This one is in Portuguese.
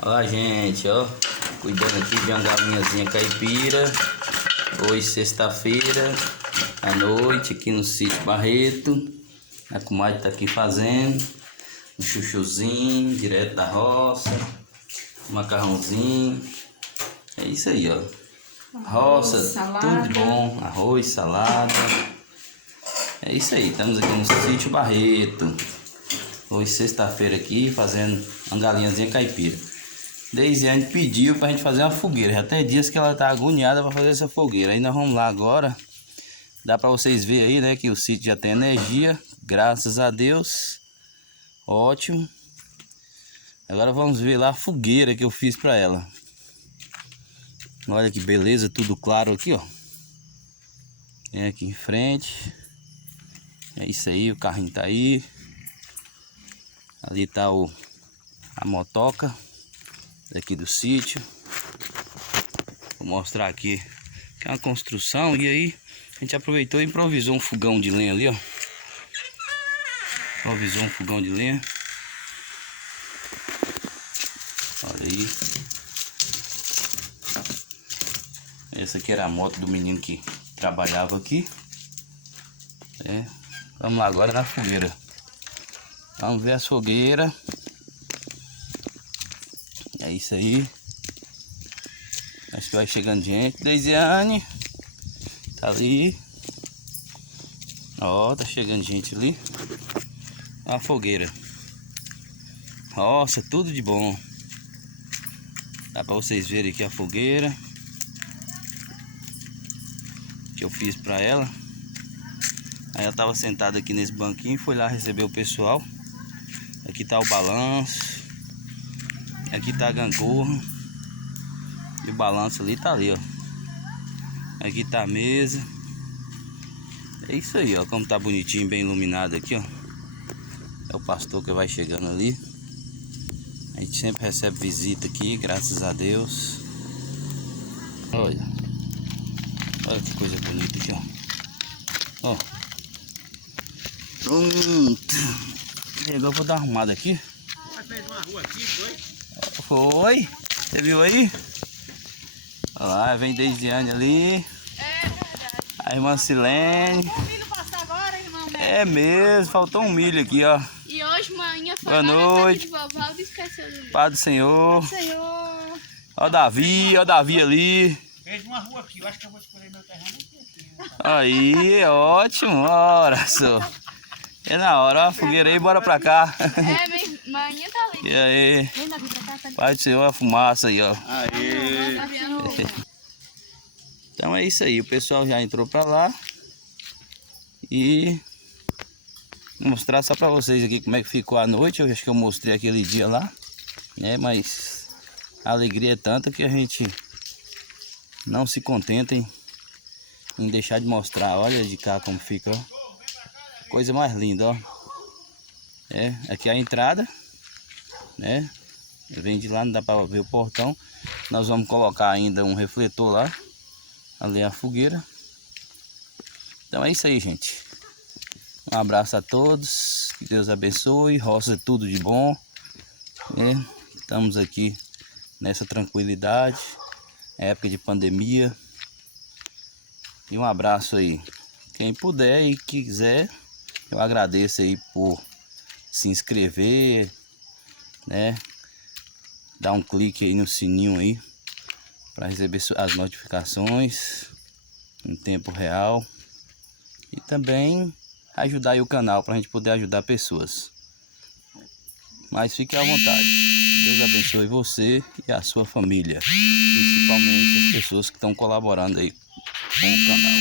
Olha lá, gente, ó, cuidando aqui de uma galinhazinha caipira. Hoje, sexta-feira, à noite, aqui no sítio Barreto. A comadre tá aqui fazendo um chuchuzinho, direto da roça, um macarrãozinho. É isso aí, ó. Roça, tudo de bom, arroz, salada. É isso aí, estamos aqui no sítio Barreto. Hoje, sexta-feira aqui, fazendo uma galinhazinha caipira. Deisiane pediu pra gente fazer uma fogueira. Já tem dias que ela tá agoniada pra fazer essa fogueira. Aí nós vamos lá agora. Dá pra vocês verem aí, né, que o sítio já tem energia. Graças a Deus. Ótimo. Agora vamos ver lá a fogueira que eu fiz pra ela. Olha que beleza, tudo claro aqui, ó. Vem aqui em frente. É isso aí, o carrinho tá aí. Ali tá a motoca daqui do sítio. Vou mostrar aqui que é uma construção. E aí a gente aproveitou e improvisou um fogão de lenha ali, ó. Improvisou um fogão de lenha. Olha aí. Essa aqui era a moto do menino que trabalhava aqui. Vamos lá agora na fogueira. Vamos ver as fogueiras. É isso aí. Acho que vai chegando gente. Deisiane tá ali. Ó, tá chegando gente ali. A fogueira. Nossa, tudo de bom. Dá pra vocês verem aqui a fogueira que eu fiz pra ela. Aí ela tava sentada aqui nesse banquinho. Foi lá receber o pessoal. Aqui tá o balanço. Aqui tá a gangorra. E o balanço ali tá ali, ó. Aqui tá a mesa. É isso aí, ó. Como tá bonitinho, bem iluminado aqui, ó. É o pastor que vai chegando ali. A gente sempre recebe visita aqui, graças a Deus. Olha. Olha que coisa bonita aqui, ó. Ó. Pronto. E agora eu vou dar uma arrumada aqui. Fez uma rua aqui, foi? Foi. Você viu aí? Olha lá, vem Deisiane ali. É verdade. A irmã Silene. O milho passou agora, irmão. É mesmo, faltou um milho aqui, ó. E hoje, manhã, foi Boa lá na noite. casa de vovó, eu esqueceu do milho. Pai do Senhor. Senhor. Ó o Davi ali. Fez uma rua aqui, eu acho que eu vou escolher meu terreno aqui. Aí, ótimo. Ora só. É na hora, ó, a fogueira aí, bora pra cá. É, manhã tá ali. E aí, Vem daqui pra cá, tá ali. Pai do Senhor, a fumaça aí, ó. Aí. Então é isso aí, o pessoal já entrou pra lá. E vou mostrar só pra vocês aqui como é que ficou a noite. Eu acho que eu mostrei aquele dia lá, né? Mas a alegria é tanta que a gente não se contenta em deixar de mostrar. Olha de cá como fica, ó. Coisa mais linda, ó. Aqui é a entrada, né? Vem de lá, não dá pra ver o portão. Nós vamos colocar ainda um refletor lá. Ali é a fogueira. Então é isso aí, gente. Um abraço a todos. Que Deus abençoe. Roça é tudo de bom, né? Estamos aqui nessa tranquilidade. Época de pandemia. E um abraço aí. Quem puder e quiser, eu agradeço aí por se inscrever, né? Dar um clique aí no sininho aí para receber as notificações em tempo real. E também ajudar aí o canal para a gente poder ajudar pessoas. Mas fique à vontade. Deus abençoe você e a sua família. Principalmente as pessoas que estão colaborando aí com o canal.